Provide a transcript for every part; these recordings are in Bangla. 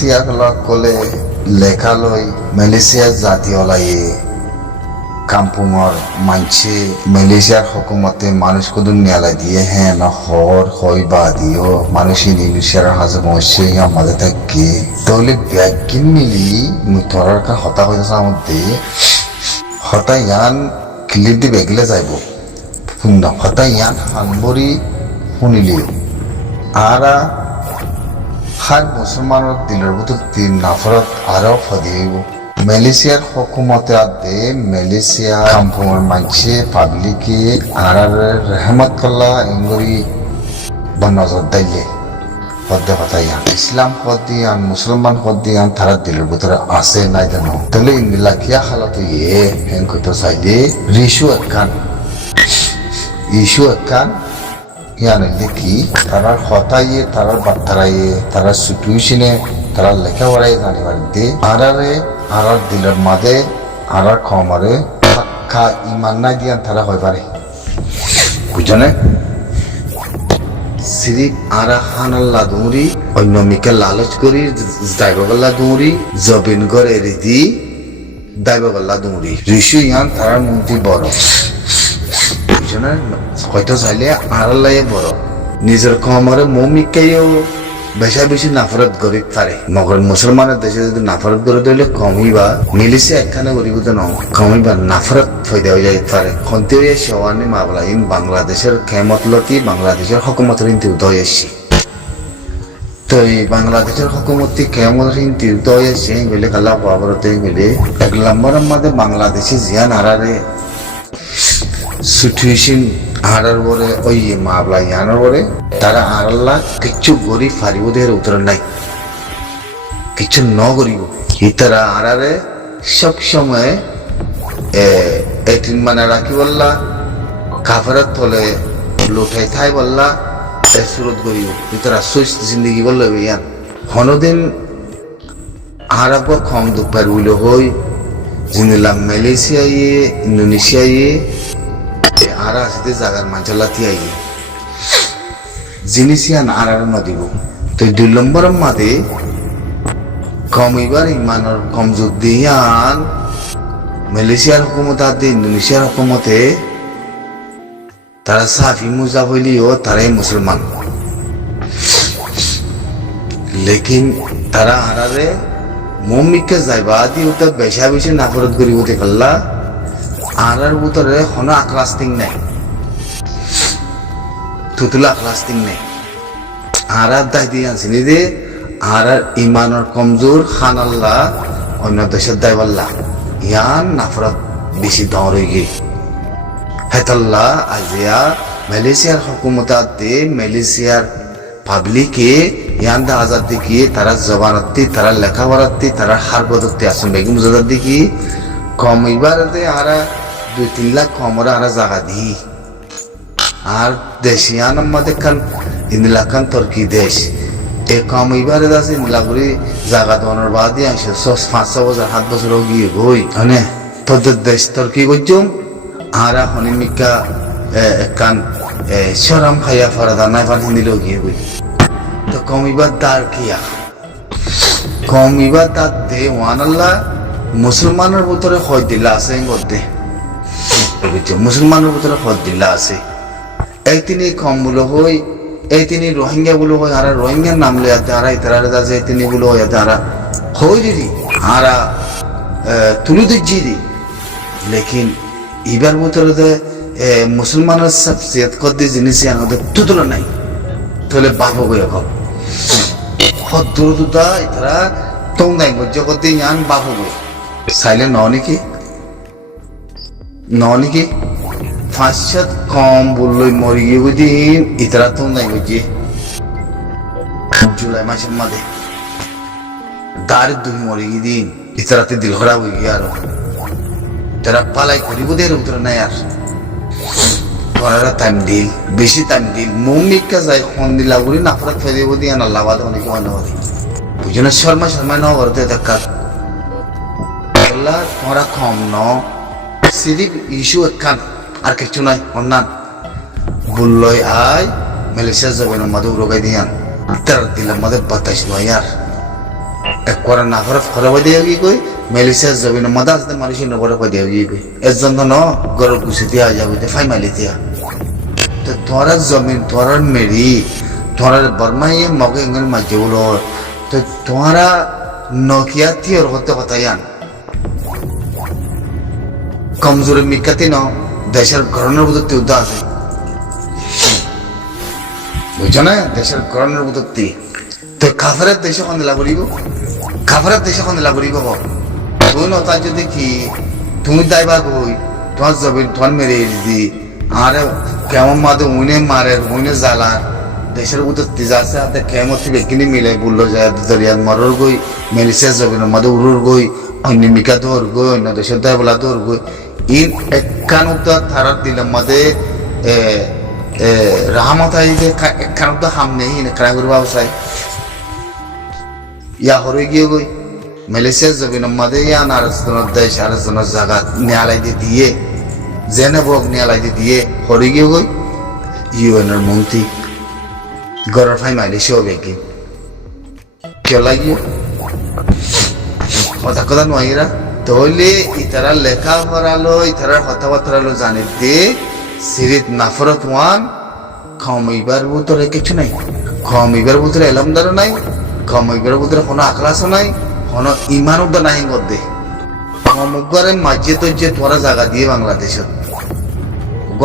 মালয়েশিয়া কলে লেখালৈ মালয়েশিয়া জাতীয় লাইয়ে কাম্পুঙর মানছে মালয়েশিয়ার হুকুমতে মানুষ কদুন নেলা দিয়ে হ্যাঁ না হর হয় বা দিও মানুষ ইন্দোনেশিয়ার হাজে মহসে আমাদের থাকে তাহলে ব্যাগিন মিলি মুতরার কা হতা হইতাছে মধ্যে হতা ইয়ান ক্লিপ দি বেগলে যাইব শুন হতা ইয়ান হানবরি শুনিলিও আরা হার মুসলমানের দিলের ভিতর তিন নাফরত আরও ফদিয়েব মালয়েশিয়ার হুকুমতে আদে মালয়েশিয়া কাম্পুঙের মানছে পাবলিকে আর রহমত কল্লা ইংরি বা নজর দাইলে হদ্দে কথা ইয়ান ইসলাম হদ্দিয়ান মুসলমান হদ্দিয়ান তারা দিলের ভিতরে আছে নাই জান তাহলে ইংলা কিয়া হালত ইয়ে হেন কইতো চাইলে ইস্যু একান ইয়ান দেখি তারার হতাইয়ে তারার বার্তারাইয়ে তারা সিচুয়েশনে তারা লেখাপড়াই জানি বাড়িতে আর দিলের মাঝে আর খমরে পাক্কা ইমান নাই দিয়ান তারা হয়ে পারে বুঝনে সিরিপ আরা হানাল্লা দৌড়ি অন্য মিকে লালচ করি দাইবগল্লা দৌড়ি জবিন করে রিদি দাইবগল্লা দৌড়ি ঋষি ইয়ান তারার মন্ত্রী বড় বুঝনে হয়তো চাইলে আড়াল্লাইয়ে বড় নিজের খমরে মৌমিকাইও বেশা বেশি নাফরত গরিব পারে মগর মুসলমানের দেশে যদি নাফরত করে দিলে কমিবা মিলিছে একখানে গরিব তো ন কমিবা নাফরত ফয়দা হয়ে যায় পারে খন্তি হয়ে সেওয়ানি মাবলা ইন বাংলাদেশের খেমতলতি বাংলাদেশের হকুমতের ইন্তিউত হয়ে আসছি তো এই বাংলাদেশের হকুমতি খেমতের ইন্তিউত হয়ে আসছে গেলে কাল্লা বাবরতে গেলে এক নম্বরের মধ্যে বাংলাদেশি জিয়ান হারারে সিচুয়েশন হারার পরে ওই মাবলা ইয়ানোর পরে তারা আল্লাহ কিচ্ছু গরিব ফারিব দেহের উত্তর নাই কিছু ন গরিব তারা আরারে সব সময় এটিন মানে রাখি বললা কাফারাত তলে লোঠাই থাই বললা সুরত গরিব তারা সুইস জিন্দগি বললো ইয়ান হনদিন আরব কম দুঃখ পারগুলো হই জিনিলাম মালয়েশিয়া ইন্দোনেশিয়া আর আসতে জাগার মাঞ্চলাতি আই জিনিসিয়ান আর নদীব তো 2 নম্বর মাদে কমিবার ইমানের কমজোর দিয়ান মালয়েশিয়ার হুকুমত আদে ইন্দোনেশিয়ার হুকুমতে তারা সাফি মুজা হইলিও তারাই মুসলমান লেকিন তারা আরারে মমিকে যাইবা দি উতা বেশা বেশি নাফরত করি উতে কল্লা আরার ভিতরে কোনো আক্লাস্টিং নাই তুতুলা আক্লাস্টিং নাই আরার দায় দিয়ে আনছিনি যে আরার ইমানের কমজোর খান আল্লাহ অন্য দেশের দায় বললা ইয়ান নাফরত বেশি দর হয়ে গে হেতাল্লাহ আজিয়া মালয়েশিয়ার হুকুমতাতে মালয়েশিয়ার পাবলিকে ইয়ান দা আজাদ দেখি তারা জবানতি তারা লেখাপড়াতি তারা হার বদতে আসুন বেগম জাদার দেখি কম এবারে আরা 2-3 লাখ কমরা আরা জায়গা দি আর দেশিয়ান আমাদের খান ইন্দলাকান তুর্কি দেশ এ কম এবারে আছে ইন্দলাগুড়ি জায়গা দোনের বাদই আসে 500 বছর 7 বছর গিয়ে গই মানে তোদের দেশ তুর্কি গজুম আরা হনিমিকা কান শরম খাইয়া ফরাদা নাই পান হিন্দি লোক গিয়ে গই তো কম এবার দার কিয়া কম এবার তার দে ওয়ানাল্লাহ মুসলমানের ভিতরে হয় দিলা আছে গদ্দে মুসলমানের ভিতরে হয় দিলা আছে এই তিনি কম বলো হই এই তিনি রোহিঙ্গা বলো হই আর রোহিঙ্গার নাম লই আতে আর ইতারা যে তিনি বলো হই আতে আর হই দিদি আর তুলি দিজি দি লেকিন ইবার ভিতরে যে মুসলমানের শখসিয়ত কদ্দি জিনিস আমাদের তুতলা নাই তাহলে বাবু গই এখন হদ্দুর দুটা ইতারা তং নাই জগতে ইয়ান বাবু গই সাইলেন্ট ননিকি 5 কম বললই মরি গিয়ে বুঝিন ইতারা তো নাই বুঝি জুলাই মাসের মধ্যে দাঁড় দুই মরি গিয়ে দিন ইতারাতে দিল খারাপ হয়ে গিয়ে আর তারা পালাই করি বোধের উত্তর নাই আর তোরা টাইম দিল বেশি টাইম দিল মৌমিকা যায় খন দিলা বলি নাফরত ফেলে বুঝি আল্লাহ বাদ অনেক মনে হয় বুঝো না শর্মা না করতে দেখা তোরা কম ন সিরিপ ইস্যু একখান আর কিছু নাই অন্যান বললই আয় মালয়েশিয়া যাবে না মাদু রোগাই দিয়ান তার দিলাম মাদের বাতাস নয় আর এক করে নাফরত করে দিয়ে গিয়ে কই মেলিসিয়া জবিন মাদাস দে মানুষের নবরে কই দিয়ে গিয়ে এর জন্য ন গরু গুছি দিয়া যাবে ফাই মালি দিয়া তো তোরা জমিন তোরা মেরি তোরা বর্মাইয়ে মগে ইঙ্গন মাঝে বলো তো তোরা নকিয়া তিয়র হতে কথা ইয়ান কমজোরি মিকাতি ন দেশের গরনের বুদ্ধি উদ্যা আছে বুঝছো না দেশের গরনের বুদ্ধি তো কাফের দেশে কোন লাভ করিব কাফের দেশে কোন লাভ করিব তুই নতা যদি কি তুমি দাইবা কই তোমার জবিন তোমার মেরে দি আর কেমন মাদে উইনে মারে উইনে জ্বালা দেশের বুদ্ধি যাচ্ছে আর কেমন বেকিনি মিলে বললো যায় দরিয়ার মরর গই মেলিসিয়া জবিন মাদে উড়ুর গই অন্য মিকা দৌড় গই অন্য দেশের দায় বলা দৌড় গই ইন একানুতা থারার দিলাম মাদে রাহমত আইদে একানুতা হাম নেই নেকড়া করবা চাই ইয়া হরে গিয়ে গই মালয়েশিয়া জবিন মাদে ইয়া আরেকজনের দেশ আরেকজনের জায়গা নিয়ালাই দিয়ে জেনে বক নিয়ালাই দিয়ে হরে গিয়ে গই ইউএনের মন্ত্রী গড়ের ফাই মালয়েশিয়া বেগি কেউ লাগিয়ে কথা কথা নয়রা তাহলে ইতারা লেখা পড়ালো ইতারার কথাবার্তা জানি দে সিরিত নাফরত ওয়ান খামিবার ভিতরে কিছু নাই খামিবার ভিতরে এলমদার নাই খামিবার ভিতরে কোনো আখলাস নাই কোনো ইমান উদ্দা নাই গদ্দে খামুগারে মাঝে তো যে তোরা জায়গা দিয়ে বাংলাদেশত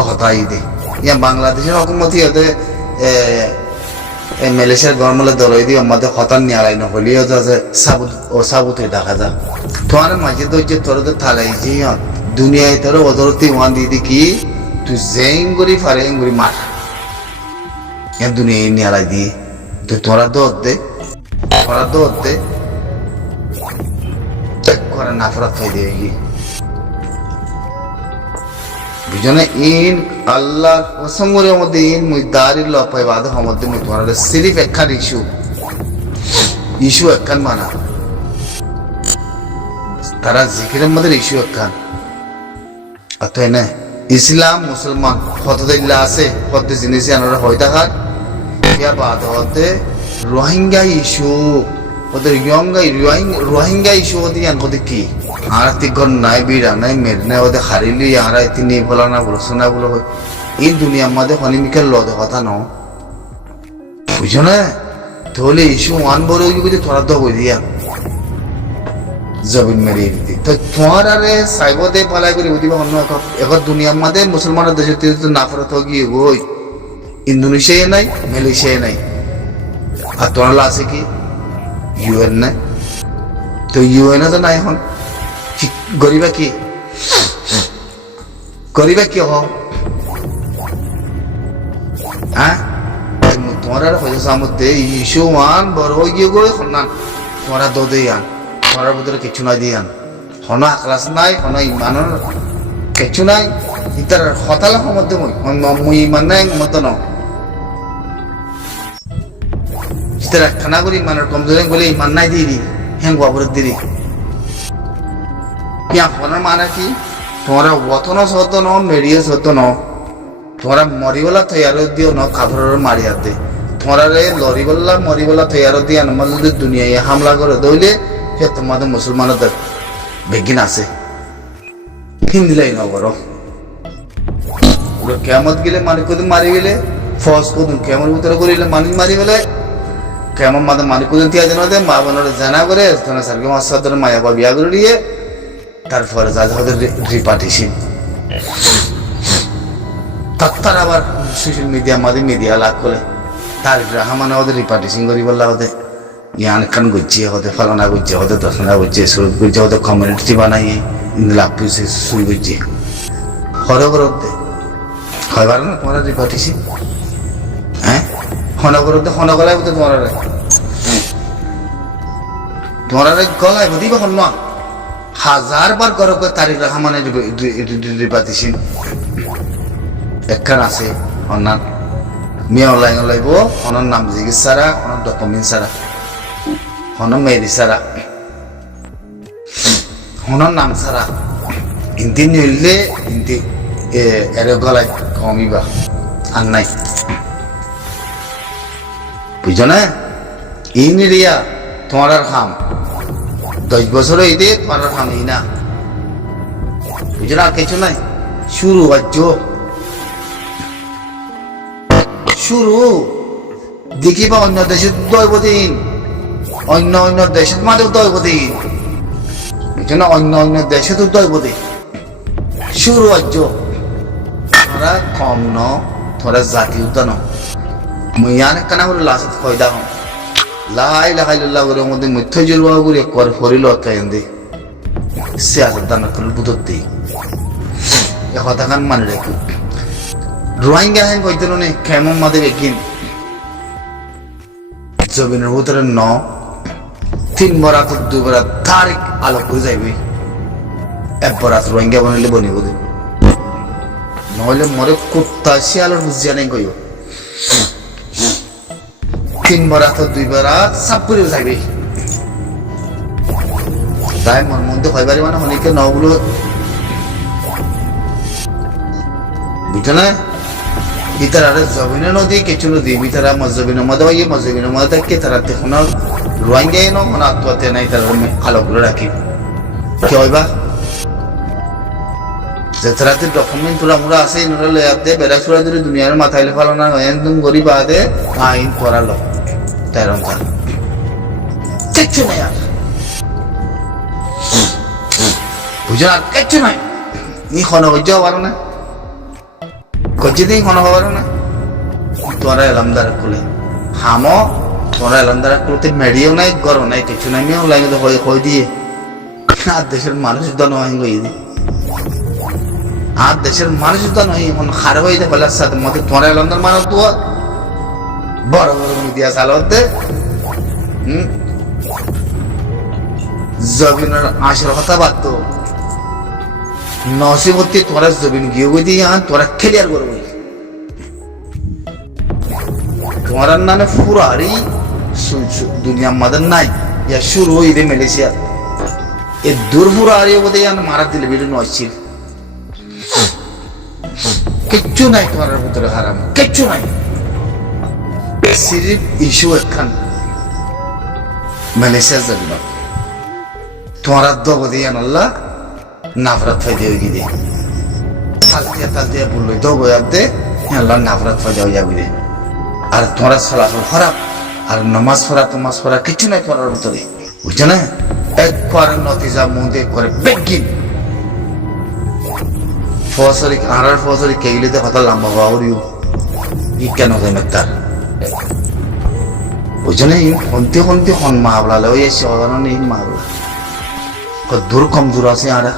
হতাই দে ইয়া বাংলাদেশের হকুমতি হতে মালয়েশিয়ার গভর্নমেন্টের দলই দিয়ে আমাদের হতান নিয়ালাই নহলিও যে সাবুত ও সাবুতে দেখা যা তোমার মাঝে তো যে তোর থালাই যে দুনিয়ায় তোর অদরতি ওয়ান দিদি কি তুই জেং করি ফারেং করি মার এ দুনিয়ায় নিয়ালাই দিয়ে তুই তোরা দৌড় দে করে নাফরত হয়ে দিয়ে গিয়ে বুঝনে ইন আল্লাহ কসমরের মধ্যে ইন মুই দারির লপাই বাদ মধ্যে মুই তোমার সিরিফ একখান ইস্যু একখান মানা তারা জিকিরের মধ্যে ইস্যু একখান অতএব না ইসলাম মুসলমান হতদিল্লা আছে হত জিনিস আনারা হয় থাকার ইয়া বাদ হতে রোহিঙ্গা ইস্যু ওদের রোহিঙ্গা ইস্যু ওদের আনকোতে কি আর তিগর নাই বিড়া নাই মের নাই ওদের হারিলি আর তিনি বলা না বলছো না বলো এই দুনিয়ার মধ্যে হনিমিকের লদ কথা ন বুঝছো না তাহলে ইস্যু ওয়ান বড় বুঝে তোরা তো বই দিয়া জবিন মেরে দিতে তো তোমার আরে সাইবদে পালাই করে বুঝিবা অন্য এখন দুনিয়ার মধ্যে মুসলমানের দেশের তো নাফরত গিয়ে বই ইন্দোনেশিয়ায় নাই মালয়েশিয়ায় নাই আর তোরা আছে কি ইউএন নাই তো ইউএনও তো নাই এখন গরিবা কি হ্যাঁ তোমার মধ্যে ইস্যু আন বড় হয়ে গিয়ে গই সন্ধান তোমরা দোদে আন তোমার ভিতরে কিছু নাই দিয়ে আন হনো আখলাস নাই হনো ইমানের কিছু নাই ইতার হতালা মধ্যে মই ইমান নাই মতো ন ইতার খানা করি ইমানের কমজোরি বলে ইমান নাই দিয়ে দি হ্যাঁ গোবর দিদি ইয়া ফোনের মানে কি তোমরা অতন সত ন মেরিয়ে সত ন তোমরা মরিবলা তৈয়ার দিও ন কাপড়ের মারিয়া দে তোমরা লরিবল্লা মরিবলা তৈয়ার দিয়ে আমার যদি দুনিয়ায় হামলা করে দইলে সে তোমাদের মুসলমানদের বেগিন আছে হিন্দিলাই ন বড় কেমত গেলে মানি কদিন মারি গেলে ফস কদিন কেমন ভিতরে করিলে মানি মারি গেলে কেমন মাদে মানি কদিন তিয়া জানা দে মা বোনের জানা করে তোমরা সার্গে মাসাদের মায়া বা বিয়া করে দিয়ে তারপরে যা ওদের রিপার্টিশন তার আবার সোশ্যাল মিডিয়া মাঝে মিডিয়া লাভ করে তার রাহমানে ওদের রিপার্টিশন করি বললা হতে ইয়ান খান গুজিয়ে হতে ফালানা গুজিয়ে হতে দশনা গুজিয়ে সুরত গুজিয়ে হতে কমিউনিটি বানাইয়ে লাভ পেয়েছে সুই গুজিয়ে হরে করতে হয় পারে না তোমার রিপার্টিশন হ্যাঁ হন করতে হন গলায় বলতে তোমার গলায় বুঝি বা হন হাজার বার গরব তারিখ রহমানের রিপার্টিশন একখান আছে অন্যান মেয়ে অনলাইন লাইব অনর নাম জিজ্ঞেস সারা অনর ডকুমেন্ট সারা হন মেরি সারা হনর নাম সারা ইন্দি নিলে ইন্দি এর গলায় কমিবা আর নাই বুঝছো না এই নিরিয়া তোমার আর খাম 10 বছর হইতে তোমার হামি না বুঝলে আর কিছু নাই শুরু আজ শুরু দেখিবা অন্য দেশে দৈব দিন অন্য দেশের মাঝেও দৈব দিন বুঝছো না অন্য দেশে তো দৈব দিন শুরু আজ তোরা কম ন তোরা জাতি উদ্যান মুইয়ান কানা করে লাসত ফয়দা হম লাই লাগাইল্লাহ করে মধ্যে মিথ্যা জলবা করে কর ফরিল অত্যায়ন সে আসল দানা করল বুধর দিই এ কথা খান মানে রেখে ড্রয়িং হ্যাঁ কইতে নে কেমন মাদে বেকিন জমিনের ভিতরে 3 বরাত 2 বরাত তারিখ আলো করে যাইবে 1 বরাত রোহিঙ্গা বানাইলে বনিব নহলে মরে কুত্তা শিয়ালের বুঝিয়া নেই কইব 3 বরাত 2 বরাত সব করে যাইবে তাই মন মধ্যে হইবারে মানে অনেকে নগুলো বুঝছো না ভিতরে জমিনে নদী কিছু নদী ভিতরে মজবিনের মধ্যে হয় মজবিনের মধ্যে কে তারা দেখুন রোহিঙ্গা এনো মানে আত্মহত্যা নাই তারা আলো করে রাখি কি হইবা যে তারাতে ডকুমেন্ট তোরা মুরা আছে ইনরা লয়াতে বেড়া সুরা ধরে দুনিয়ার মাথায় ফালানা একদম গরিব আদে আইন করালো তাইরম তার কিচ্ছু নাই আর বুঝো আর কিচ্ছু নাই ই খন হইজ পারো না কচি দিন খন হবার না তোরা এলামদার খুলে হামো তোরা এলামদার খুলতে মেডিও নাই গরম নাই কিছু নাই মেয়েও লাগে তো হয়ে দিয়ে আর দেশের মানুষ তো নয় গই আর দেশের মানুষ তো নয় এখন খারাপ হয়ে যায় বলার সাথে মতে তোরা এলামদার মানুষ তো বড় বড় মিডিয়া চালাতে জবিনের আশের কথা বাদ তো নসিবতী তোরা জবিন গিয়ে গই দিয়ে তোরা ক্লিয়ার করবো তোমার নামে ফুরারি দুনিয়া মাদের নাই ইয়া শুরু হইবে মালয়েশিয়া এ দূর ফুরারি বোধ মারা দিলে বেরো নয়ছিল কিচ্ছু নাই তোমার ভিতরে হারাম কিচ্ছু নাই সিরিফ ইস্যু একখান মালয়েশিয়া যাবি না তোমার দব দিয়ে আল্লাহ নাফরাত ফাইদে হয়ে গিয়ে তাল দিয়ে বললো দব দে আল্লাহ নাফরাত ফাইদে হয়ে যাবি রে আর তোমরা চলাচল খারাপ আর নামাজ পড়া কিছু নাই করার ভিতরে বুঝছো না একবার নতিজা মুদে করে বেগিন ফসরি আড়ার ফসরি কেইলিতে কথা লম্বা বাউরিও ই কেন যায় তার বুঝছো না হন্তি হন মাবলা ওই এসে অগানো নেই মাবলা দূর কম দূর আছে আরা